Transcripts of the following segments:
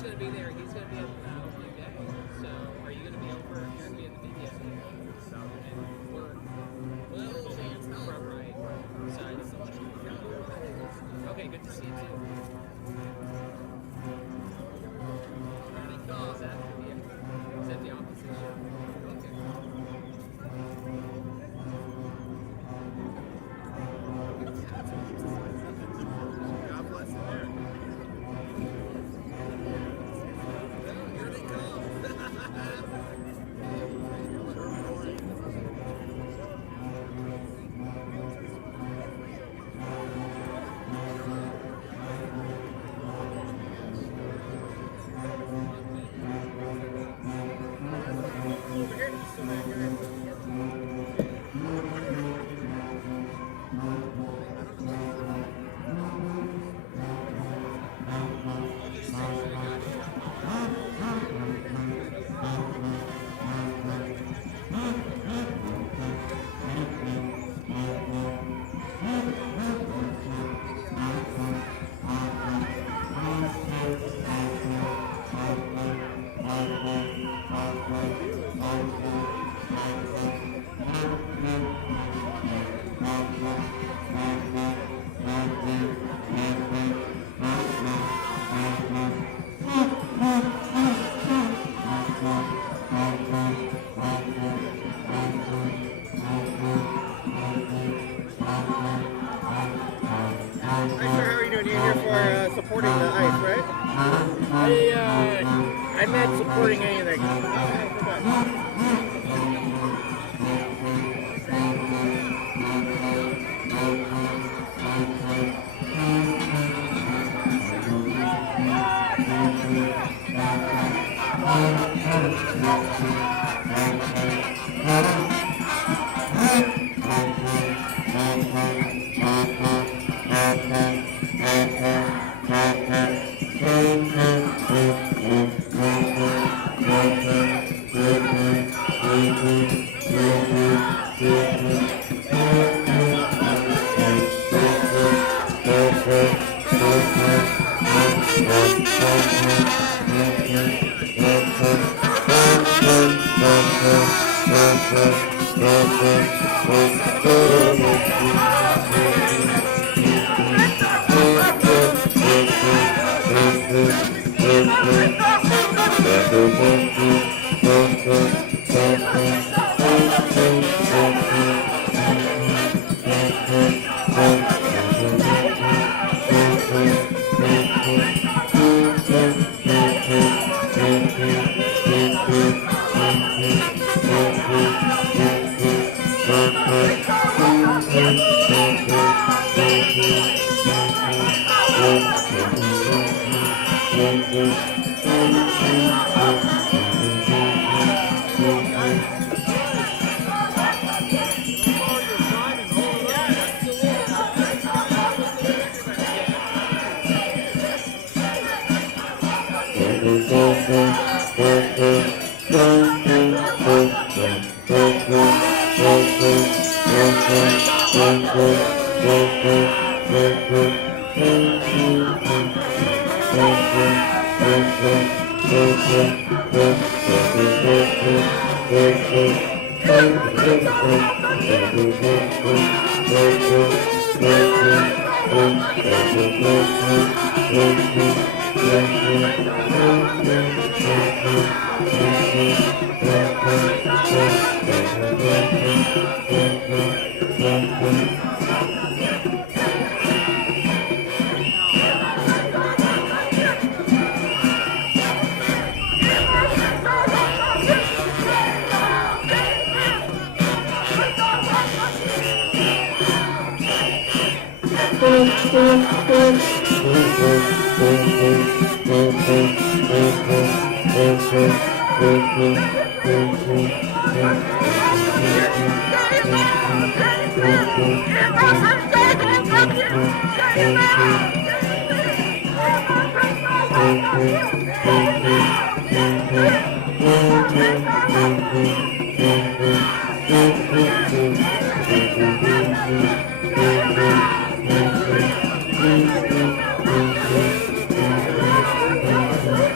he's going to be there. He's going to be at opening day. So are you going to be over? You're going to be in the media. And we're front right side of the Okay, good to see you too. Is that the opposition? Okay. God bless America. Here they come. Supporting the ice, right? I meant supporting anything.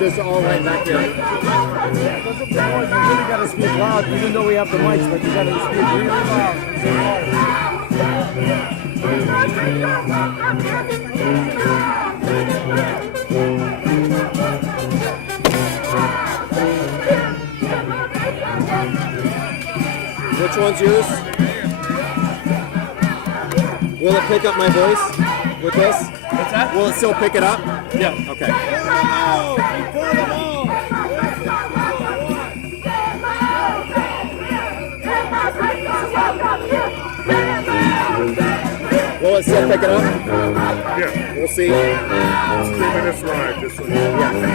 this all right back here. You really got to speak loud, even though we have the mics, but you got to speak really loud. Which one's yours? Will it pick up my voice with this? What's that? Will it still pick it up? Yeah. Okay. Will it still pick it up? Yeah, We'll see. it's 2 minutes live, just so you know.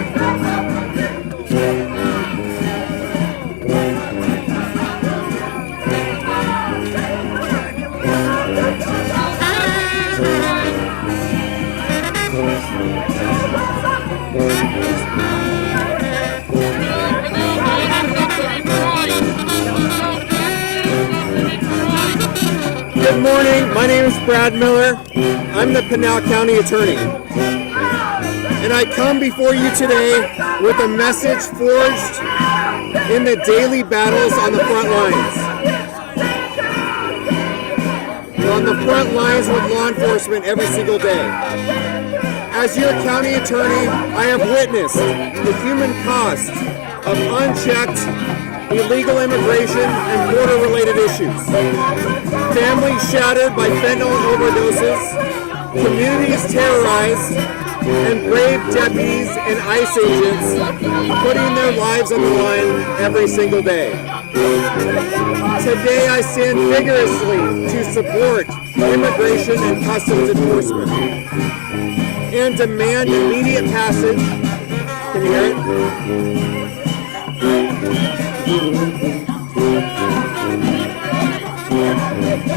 Good morning. My name is Brad Miller. I'm the Pinal County attorney. And I come before you today with a message forged in the daily battles on the front lines. We're on the front lines with law enforcement every single day. As your county attorney, I have witnessed the human cost of unchecked illegal immigration and border-related issues. Families shattered by fentanyl overdoses, communities terrorized, and brave deputies and ICE agents putting their lives on the line every single day. Today I stand vigorously to support immigration and customs enforcement and demand immediate passage. Can you hear it?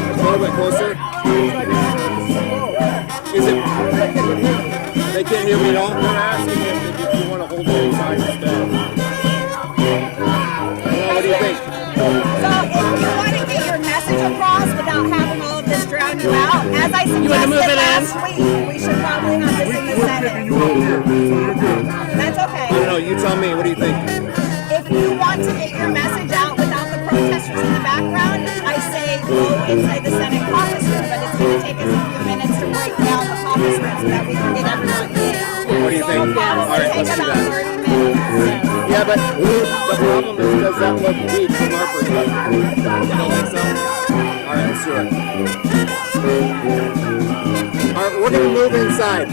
A little bit closer. Is it? They can't hear me at all? They're asking if you want to hold it inside instead. Well, what do you think? So if you want to get your message across without having all of this drown you out, as I suggested last week, we should probably have this in the Senate. That's okay. I don't know. You tell me. What do you think? If you want to get your message out without the protesters in the background, I say go inside the Senate caucus room, but it's going to take us a few minutes to break down the caucus room so that we can get everyone in. What do you think? Yeah, All right, take let's do about that. 30 minutes. Yeah, but the problem is, does that look weak from our perspective? You don't think so? All right, let's do it. All right, we're going to move inside.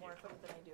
More equipment than I do.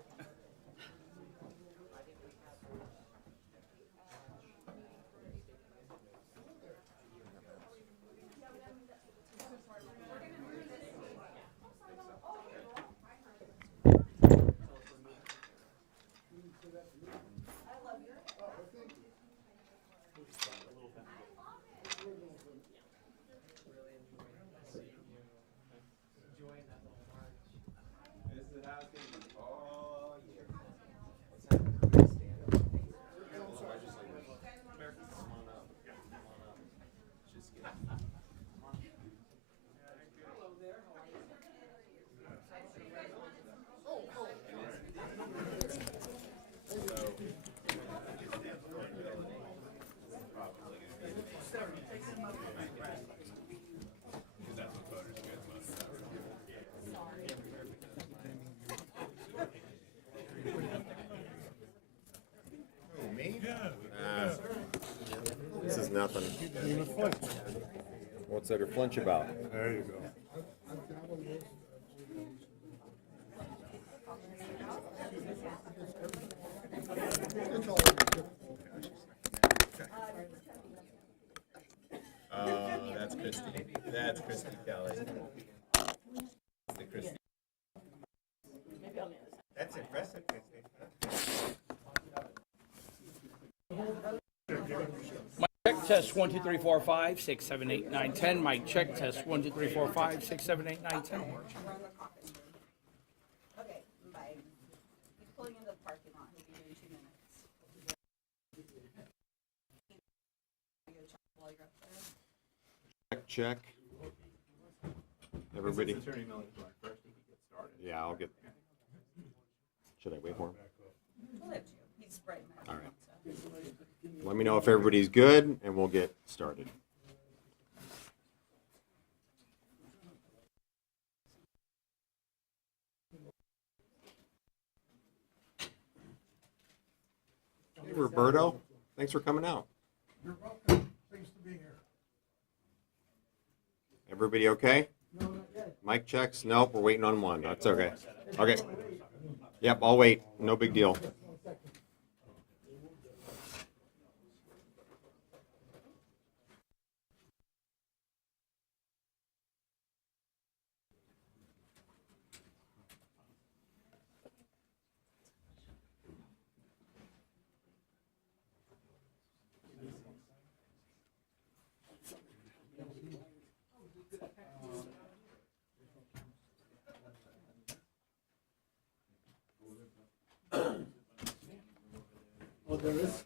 This is nothing. What's there to flinch about? There you go. That's Christy. That's Christy Kelly. The Christy. That's impressive, Christy. Check test 1 2 3 4 5 6 7 8 9 10. Mic check test 1 2 3 4 5 6 7 8 9 10. Okay, bye. He's pulling into the parking lot. He'll be here in 2 minutes. While you're up there. Check. Everybody. Attorney Miller first, he can get started. Yeah, I'll get. Should I wait for him? We'll let you. He's right in there. All right. Let me know if everybody's good, and we'll get started. Hey, Roberto. Thanks for coming out. You're welcome. Pleased to be here. Everybody okay? No, not yet. Mic checks? Nope, we're waiting on one. That's okay. Okay. Yep, I'll wait. No big deal. Oh, there is?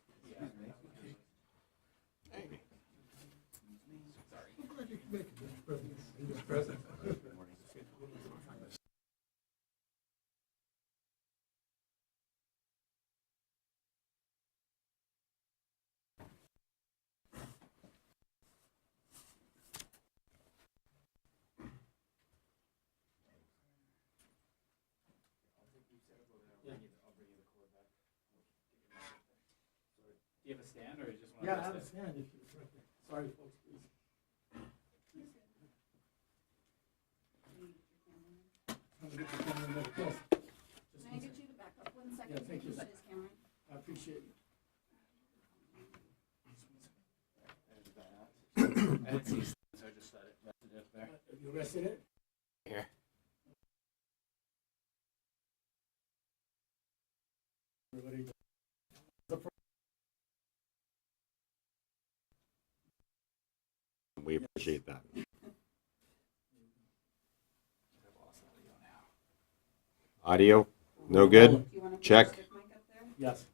Do you have a stand or you just want to? Yeah, I have a stand if you, sorry, folks, please. I'm gonna get the camera in there close. Can I get you to back up 1 second? Yeah, thank you. Put his camera. I appreciate it. I didn't see, so I just let it up there. You rested it? Here. Everybody. We appreciate that. Audio? No good? Do you want to Check. put your stick mic up there? Yes.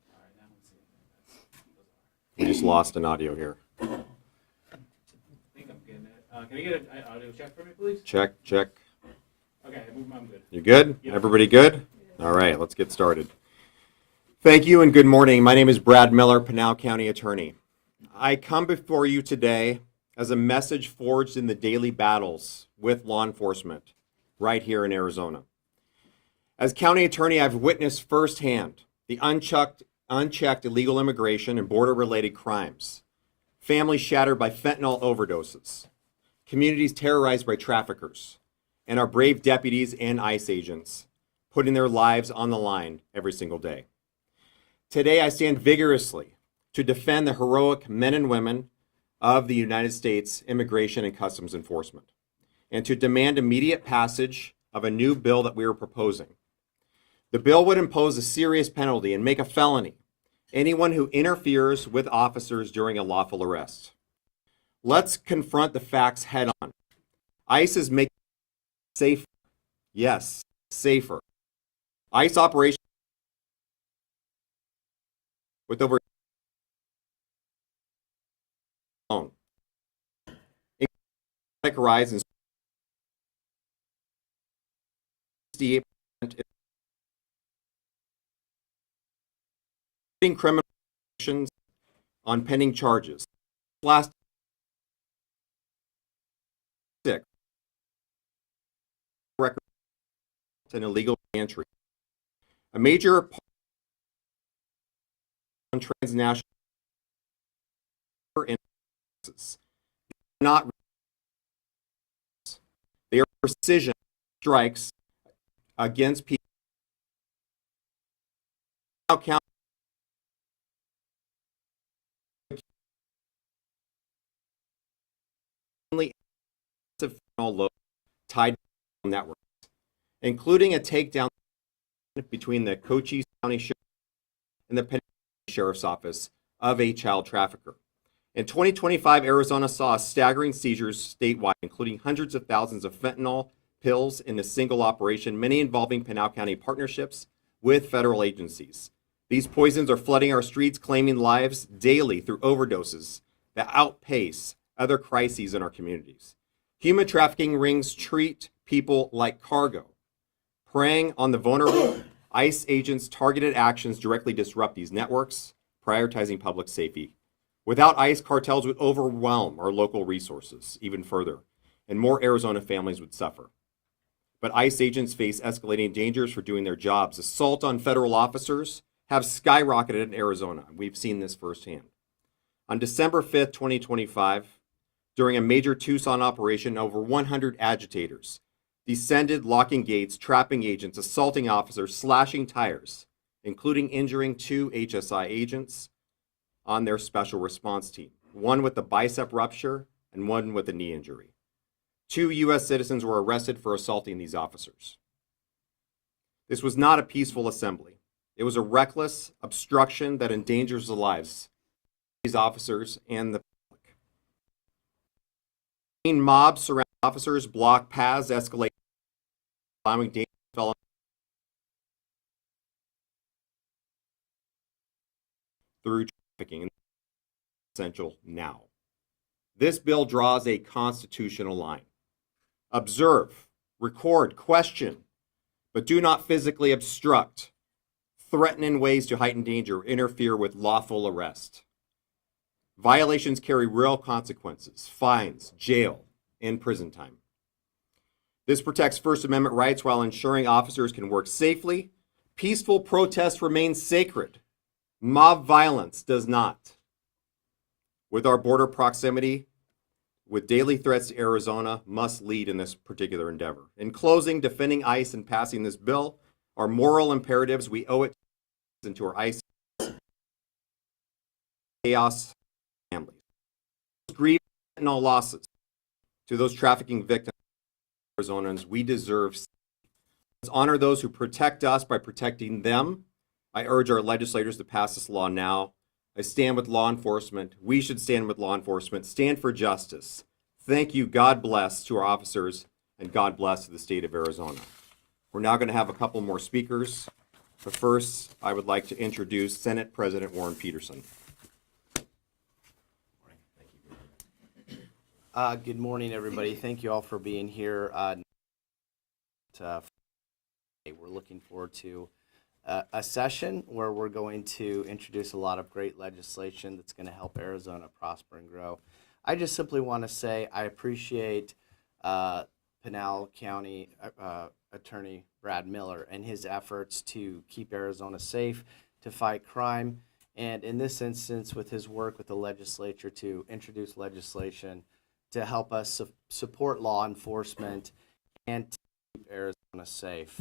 We just lost an audio here. I think I'm getting it. Can I get an audio check for me, please? Check, check. Okay, I'm good. You good? Everybody good? All right, let's get started. Thank you and good morning. My name is Brad Miller, Pinal County Attorney. I come before you today as a message forged in the daily battles with law enforcement right here in Arizona. As county attorney, I've witnessed firsthand the unchecked unchecked illegal immigration and border-related crimes, families shattered by fentanyl overdoses, communities terrorized by traffickers, and our brave deputies and ICE agents putting their lives on the line every single day. Today, I stand vigorously to defend the heroic men and women of the United States Immigration and Customs Enforcement, and to demand immediate passage of a new bill that we are proposing. The bill would impose a serious penalty and make a felony anyone who interferes with officers during a lawful arrest. Let's confront the facts head on. ICE is making it safer. Yes, safer. ICE operations with over alone. Rise in 68% criminal actions on pending charges. Last six record and illegal entry. A major part on transnational not they are precision strikes against people. Pinal County tied networks, including a takedown between the Cochise County Sheriff and the Pinal County Sheriff's Office of a child trafficker. In 2025, Arizona saw staggering seizures statewide, including hundreds of thousands of fentanyl pills in a single operation, many involving Pinal County partnerships with federal agencies. These poisons are flooding our streets, claiming lives daily through overdoses that outpace other crises in our communities. Human trafficking rings treat people like cargo. Preying on the vulnerable, ICE agents' targeted actions directly disrupt these networks, prioritizing public safety. Without ICE, cartels would overwhelm our local resources even further, and more Arizona families would suffer. But ICE agents face escalating dangers for doing their jobs. Assault on federal officers have skyrocketed in Arizona. We've seen this firsthand. On December 5th, 2025, during a major Tucson operation, over 100 agitators descended, locking gates, trapping agents, assaulting officers, slashing tires, including injuring 2 HSI agents on their special response team, one with a bicep rupture and one with a knee injury. 2 U.S. citizens were arrested for assaulting these officers. This was not a peaceful assembly. It was a reckless obstruction that endangers the lives of these officers and the public. Mobs surround officers, block paths, escalate, allowing dangerous felons through trafficking. Essential now. This bill draws a constitutional line. Observe, record, question, but do not physically obstruct, threaten in ways to heighten danger, interfere with lawful arrest. Violations carry real consequences, fines, jail, and prison time. This protects First Amendment rights while ensuring officers can work safely. Peaceful protest remains sacred. Mob violence does not. With our border proximity, with daily threats to Arizona, must lead in this particular endeavor. In closing, defending ICE and passing this bill are moral imperatives. We owe it to our ICE chaos families. Grieve and all losses to those trafficking victims, Arizonans. We deserve. Let's honor those who protect us by protecting them. I urge our legislators to pass this law now. I stand with law enforcement. We should stand with law enforcement. Stand for justice. Thank you. God bless to our officers, and God bless to the state of Arizona. We're now going to have a couple more speakers. But first, I would like to introduce Senate President Warren Peterson. Good morning, everybody. Thank you all for being here. We're looking forward to a session where we're going to introduce a lot of great legislation that's going to help Arizona prosper and grow. I just simply want to say I appreciate Pinal County Attorney Brad Miller and his efforts to keep Arizona safe, to fight crime, and in this instance, with his work with the legislature to introduce legislation to help us support law enforcement and to keep Arizona safe.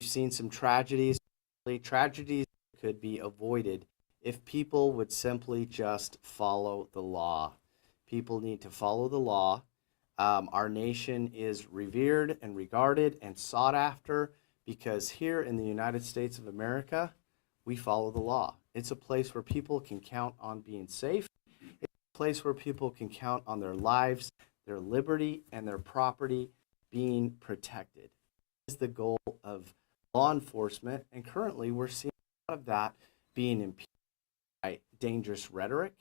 We've seen some tragedies that could be avoided if people would simply just follow the law. People need to follow the law. Our nation is revered and regarded and sought after because here in the United States of America, we follow the law. It's a place where people can count on being safe. It's a place where people can count on their lives, their liberty, and their property being protected. This is the goal of law enforcement, and currently we're seeing a lot of that being impeded by dangerous rhetoric,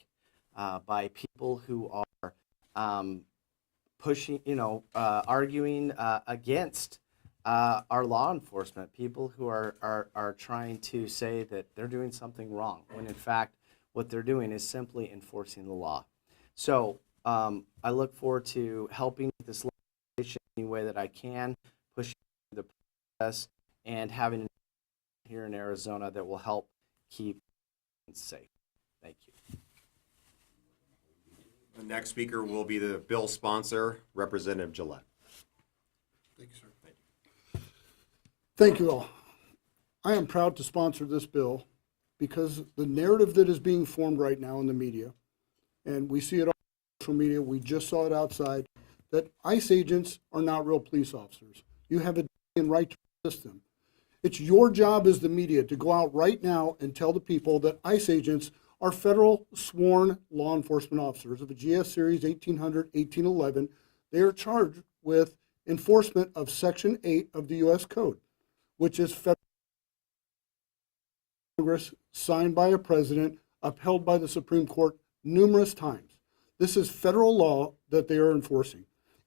by people who are pushing, arguing against our law enforcement, people who are trying to say that they're doing something wrong, when in fact what they're doing is simply enforcing the law. So I look forward to helping with this legislation any way that I can, pushing the process, and having an here in Arizona that will help keep safe. Thank you. The next speaker will be the bill sponsor, Representative Gillette. Thank you, sir. Thank you all. I am proud to sponsor this bill because the narrative that is being formed right now in the media, and we see it on social media, we just saw it outside, that ICE agents are not real police officers. You have a right to resist them. It's your job as the media to go out right now and tell the people that ICE agents are federal sworn law enforcement officers of a GS Series 1800, 1811. They are charged with enforcement of Section 8 of the U.S. Code, which is federal Congress, signed by a president, upheld by the Supreme Court numerous times. This is federal law that they are enforcing.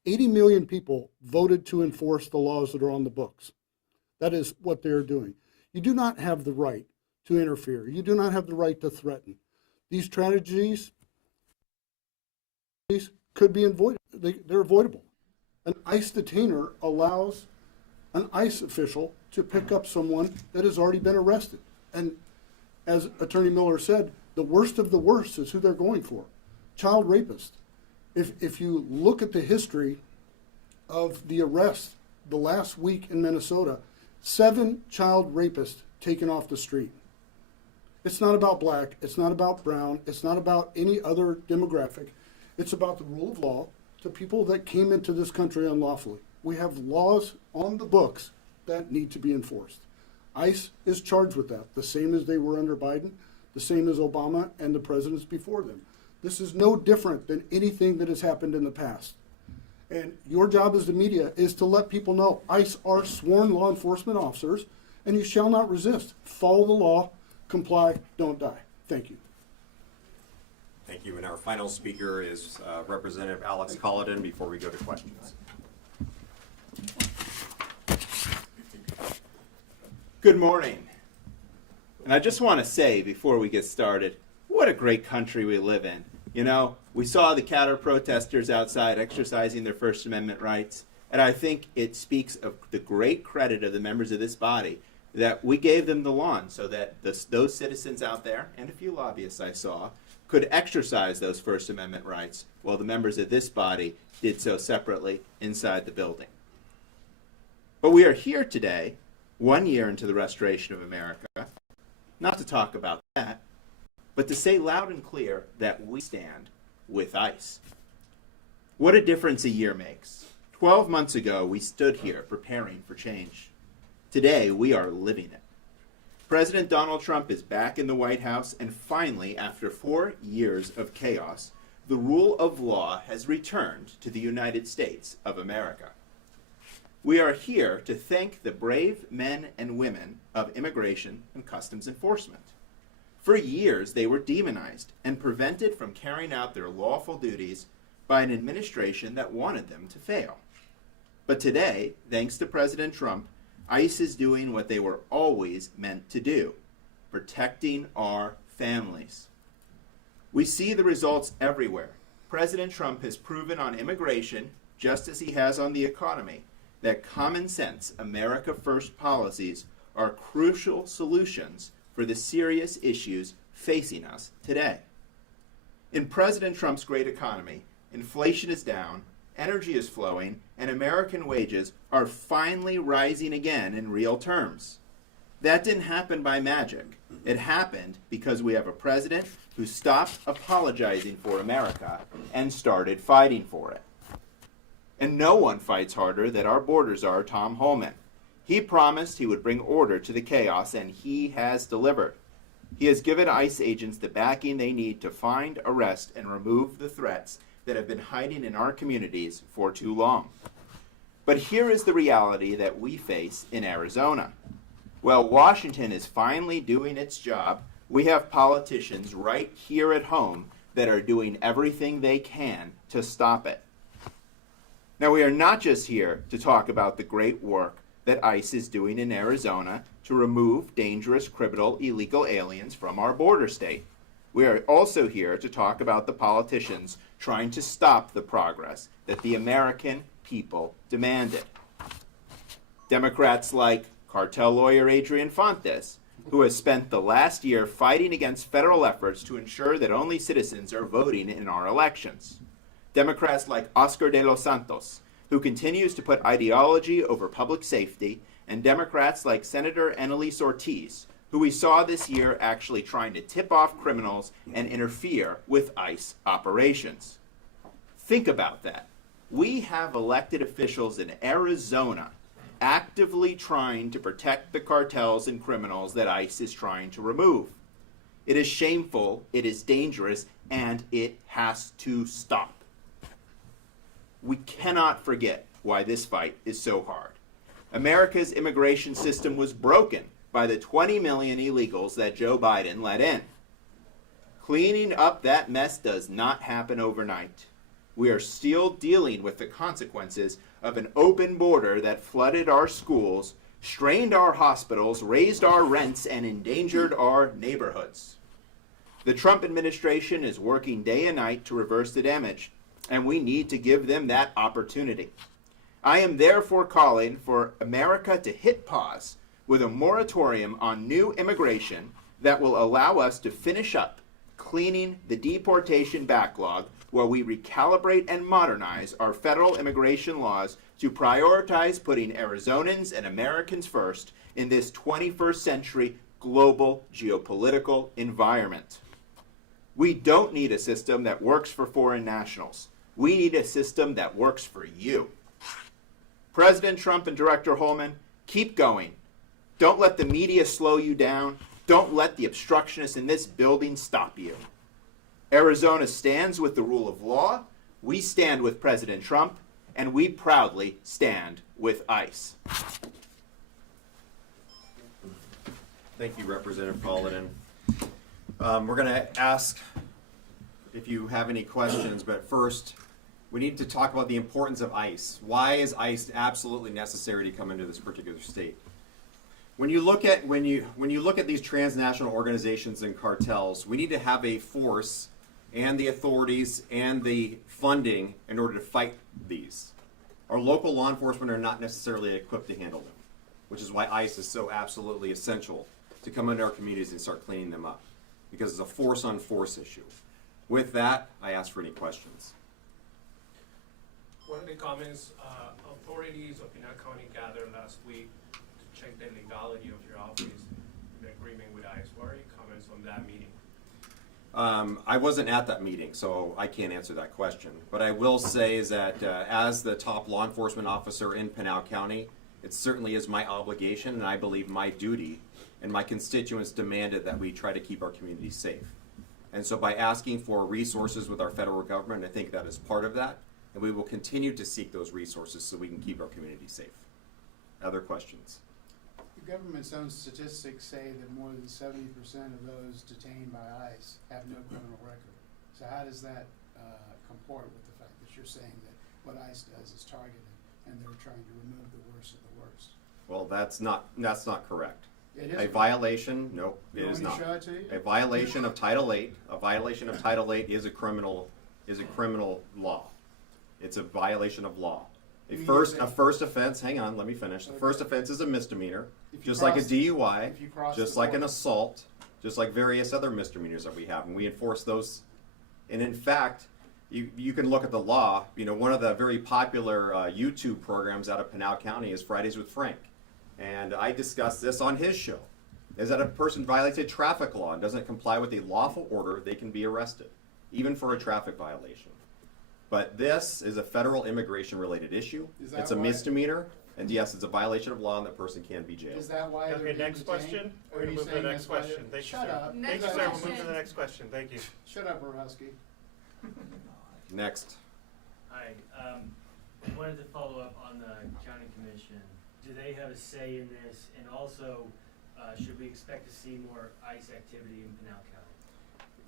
80 million people voted to enforce the laws that are on the books. That is what they're doing. You do not have the right to interfere. You do not have the right to threaten. These tragedies could be avoided. They're avoidable. An ICE detainer allows an ICE official to pick up someone that has already been arrested. And as Attorney Miller said, the worst of the worst is who they're going for, child rapist. If you look at the history of the arrest the last week in Minnesota, 7 child rapists taken off the street. It's not about black, it's not about brown, it's not about any other demographic. It's about the rule of law to people that came into this country unlawfully. We have laws on the books that need to be enforced. ICE is charged with that, the same as they were under Biden, the same as Obama and the presidents before them. This is no different than anything that has happened in the past. And your job as the media is to let people know ICE are sworn law enforcement officers, and you shall not resist. Follow the law, comply, don't die. Thank you. Thank you. And our final speaker is Representative Alex Colladin before we go to questions. Good morning. And I just want to say before we get started, what a great country we live in. You know, we saw the counter protesters outside exercising their First Amendment rights, and I think it speaks of the great credit of the members of this body that we gave them the lawn so that those citizens out there, and a few lobbyists I saw, could exercise those First Amendment rights while the members of this body did so separately inside the building. But we are here today, 1 year into the restoration of America, not to talk about that, but to say loud and clear that we stand with ICE. What a difference a year makes. 12 months ago, we stood here preparing for change. Today, we are living it. President Donald Trump is back in the White House, and finally, after 4 years of chaos, the rule of law has returned to the United States of America. We are here to thank the brave men and women of Immigration and Customs Enforcement. For years, they were demonized and prevented from carrying out their lawful duties by an administration that wanted them to fail. But today, thanks to President Trump, ICE is doing what they were always meant to do, protecting our families. We see the results everywhere. President Trump has proven on immigration, just as he has on the economy, that common sense, America First policies are crucial solutions for for the serious issues facing us today. In President Trump's great economy, inflation is down, energy is flowing, and American wages are finally rising again in real terms. That didn't happen by magic. It happened because we have a president who stopped apologizing for America and started fighting for it. And no one fights harder than our border czar, Tom Homan. He promised he would bring order to the chaos, and he has delivered. He has given ICE agents the backing they need to find, arrest, and remove the threats that have been hiding in our communities for too long. But here is the reality that we face in Arizona. While Washington is finally doing its job, we have politicians right here at home that are doing everything they can to stop it. Now, we are not just here to talk about the great work that ICE is doing in Arizona to remove dangerous, criminal, illegal aliens from our border state. We are also here to talk about the politicians trying to stop the progress that the American people demanded. Democrats like cartel lawyer Adrian Fontes, who has spent the last year fighting against federal efforts to ensure that only citizens are voting in our elections. Democrats like Oscar de los Santos, who continues to put ideology over public safety, and Democrats like Senator Annalise Ortiz, who we saw this year actually trying to tip off criminals and interfere with ICE operations. Think about that. We have elected officials in Arizona actively trying to protect the cartels and criminals that ICE is trying to remove. It is shameful, it is dangerous, and it has to stop. We cannot forget why this fight is so hard. America's immigration system was broken by the 20 million illegals that Joe Biden let in. Cleaning up that mess does not happen overnight. We are still dealing with the consequences of an open border that flooded our schools, strained our hospitals, raised our rents, and endangered our neighborhoods. The Trump administration is working day and night to reverse the damage, and we need to give them that opportunity. I am therefore calling for America to hit pause with a moratorium on new immigration that will allow us to finish up cleaning the deportation backlog while we recalibrate and modernize our federal immigration laws to prioritize putting Arizonans and Americans first in this 21st century global geopolitical environment. We don't need a system that works for foreign nationals. We need a system that works for you. President Trump and Director Holman, keep going. Don't let the media slow you down. Don't let the obstructionists in this building stop you. Arizona stands with the rule of law. We stand with President Trump, and we proudly stand with ICE. Thank you, Representative Paladin. We're going to ask if you have any questions, but first, we need to talk about the importance of ICE. Why is ICE absolutely necessary to come into this particular state? When you look at these transnational organizations and cartels, we need to have a force and the authorities and the funding in order to fight these. Our local law enforcement are not necessarily equipped to handle them, which is why ICE is so absolutely essential to come into our communities and start cleaning them up, because it's a force-on-force issue. With that, I ask for any questions. One of the comments authorities of Pinal County gathered last week to check the legality of your office in agreement with ICE. What are your comments on that meeting? I wasn't at that meeting, so I can't answer that question. But I will say is that as the top law enforcement officer in Pinal County, it certainly is my obligation, and I believe my duty, and my constituents demanded that we try to keep our communities safe. And so by asking for resources with our federal government, I think that is part of that. And we will continue to seek those resources so we can keep our community safe. Other questions? The government's own statistics say that more than 70% of those detained by ICE have no criminal record. So how does that comport with the fact that you're saying that what ICE does is targeted and they're trying to remove the worst of the worst? Well, that's not correct. It is a violation, no, it is not. Show it to you? A violation of Title VIII, is a criminal law. It's a violation of law. A first offense, hang on, let me finish. The first offense is a misdemeanor, just like a DUI, just like an assault, just like various other misdemeanors that we have, and we enforce those. And in fact, you can look at the law. You know, one of the very popular YouTube programs out of Pinal County is Fridays with Frank. And I discussed this on his show, is that if a person violates a traffic law and doesn't comply with a lawful order, they can be arrested, even for a traffic violation. But this is a federal immigration-related issue. It's a misdemeanor, and yes, it's a violation of law, and the person can be jailed. Is that why they're Okay, being next detained? question. Or We're are gonna you move to the saying next that's why question. they're- Thank you, Shut sir. up. Thank you, sir. We'll move to the next question. Thank you. Shut up, Borowski. Next. Hi, I wanted to follow up on the county commission. Do they have a say in this? And also, should we expect to see more ICE activity in Pinal County?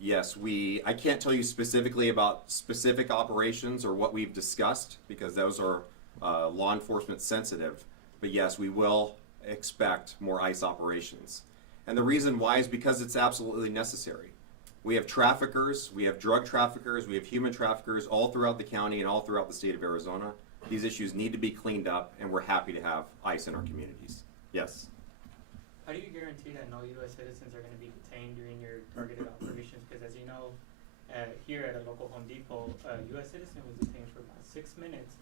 Yes, I can't tell you specifically about specific operations or what we've discussed because those are law enforcement sensitive. But yes, we will expect more ICE operations. And the reason why is because it's absolutely necessary. We have traffickers, we have drug traffickers, we have human traffickers all throughout the county and all throughout the state of Arizona. These issues need to be cleaned up, and we're happy to have ICE in our communities. Yes. How do you guarantee that no U.S. citizens are going to be detained during your targeted operations? Because as you know, here at a local Home Depot, a U.S. citizen was detained for about 6 minutes,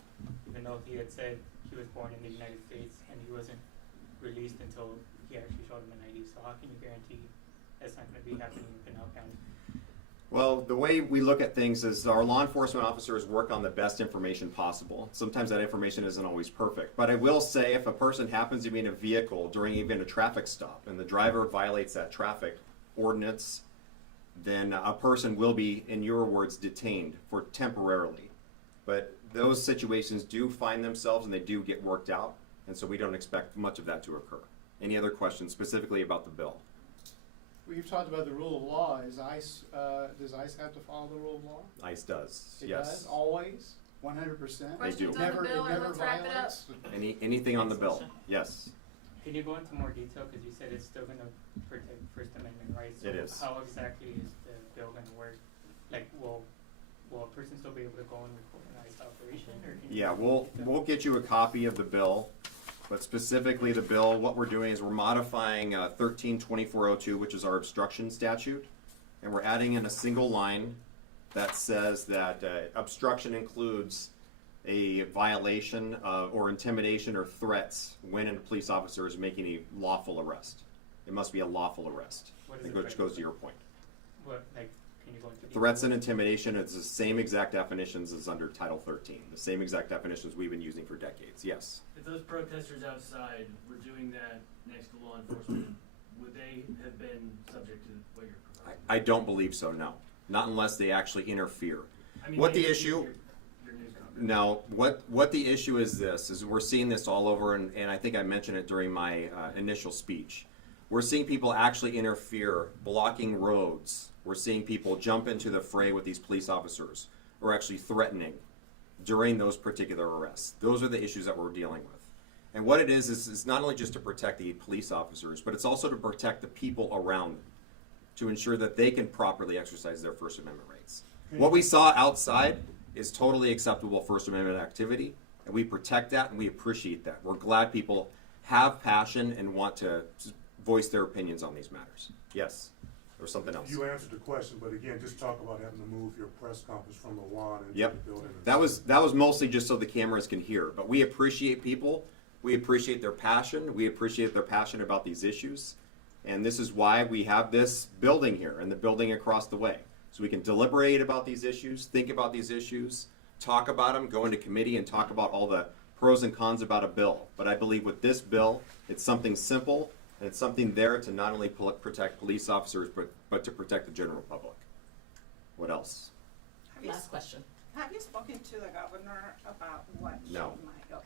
even though he had said he was born in the United States and he wasn't released until he actually showed him an ID. So how can you guarantee that's not going to be happening in Pinal County? Well, the way we look at things is our law enforcement officers work on the best information possible. Sometimes that information isn't always perfect. But I will say if a person happens to be in a vehicle during even a traffic stop and the driver violates that traffic ordinance, then a person will be, in your words, detained for temporarily. But those situations do find themselves and they do get worked out. And so we don't expect much of that to occur. Any other questions specifically about the bill? Well, you've talked about the rule of law. Is ICE, does ICE have to follow the rule of law? ICE does, It yes. does, always, 100%? They do. Questions on the bill, or let's wrap it up? Anything on the bill? Yes. Can you go into more detail? Because you said it's still going to protect First Amendment rights. So It is. How exactly is the bill going to work? Like, will a person still be able to go and report an ICE operation? Or can you Yeah, go into we'll get you a copy of the bill, but specifically the bill, what we're doing is we're modifying 132402, which is our obstruction statute, and we're adding in a single line that says that obstruction includes a violation or intimidation or threats when a police officer is making a lawful arrest. It must be a lawful arrest, What is which goes to your point. What, like, can you go into Threats and intimidation is the same exact definitions as under Title 13, the same exact definitions we've been using for decades, yes. If those protesters outside were doing that next to law enforcement, would they have been subject to what you're proposing? I don't believe so, no. Not unless they actually interfere. I mean, What the maybe issue, your news conference. no, what the issue is this, is we're seeing this all over, and I think I mentioned it during my initial speech. We're seeing people actually interfere, blocking roads. We're seeing people jump into the fray with these police officers, or actually threatening during those particular arrests. Those are the issues that we're dealing with. And what it is not only just to protect the police officers, but it's also to protect the people around them, to ensure that they can properly exercise their First Amendment rights. What we saw outside is totally acceptable First Amendment activity, and we protect that and we appreciate that. We're glad people have passion and want to voice their opinions on these matters. Yes, there was something else. You answered the question, but again, just talk about having to move your press conference from the lawn into Yep. the building. That was mostly just so the cameras can hear, but we appreciate people. We appreciate their passion. We appreciate their passion about these issues. And this is why we have this building here and the building across the way. So we can deliberate about these issues, think about these issues, talk about them, go into committee and talk about all the pros and cons about a bill. But I believe with this bill, it's something simple and it's something there to not only protect police officers, but to protect the general public. What else? Last question. Have you spoken to the governor about what she No. might, okay.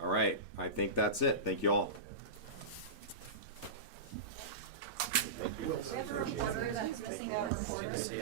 All right, I think that's it. Thank you all. Reporter.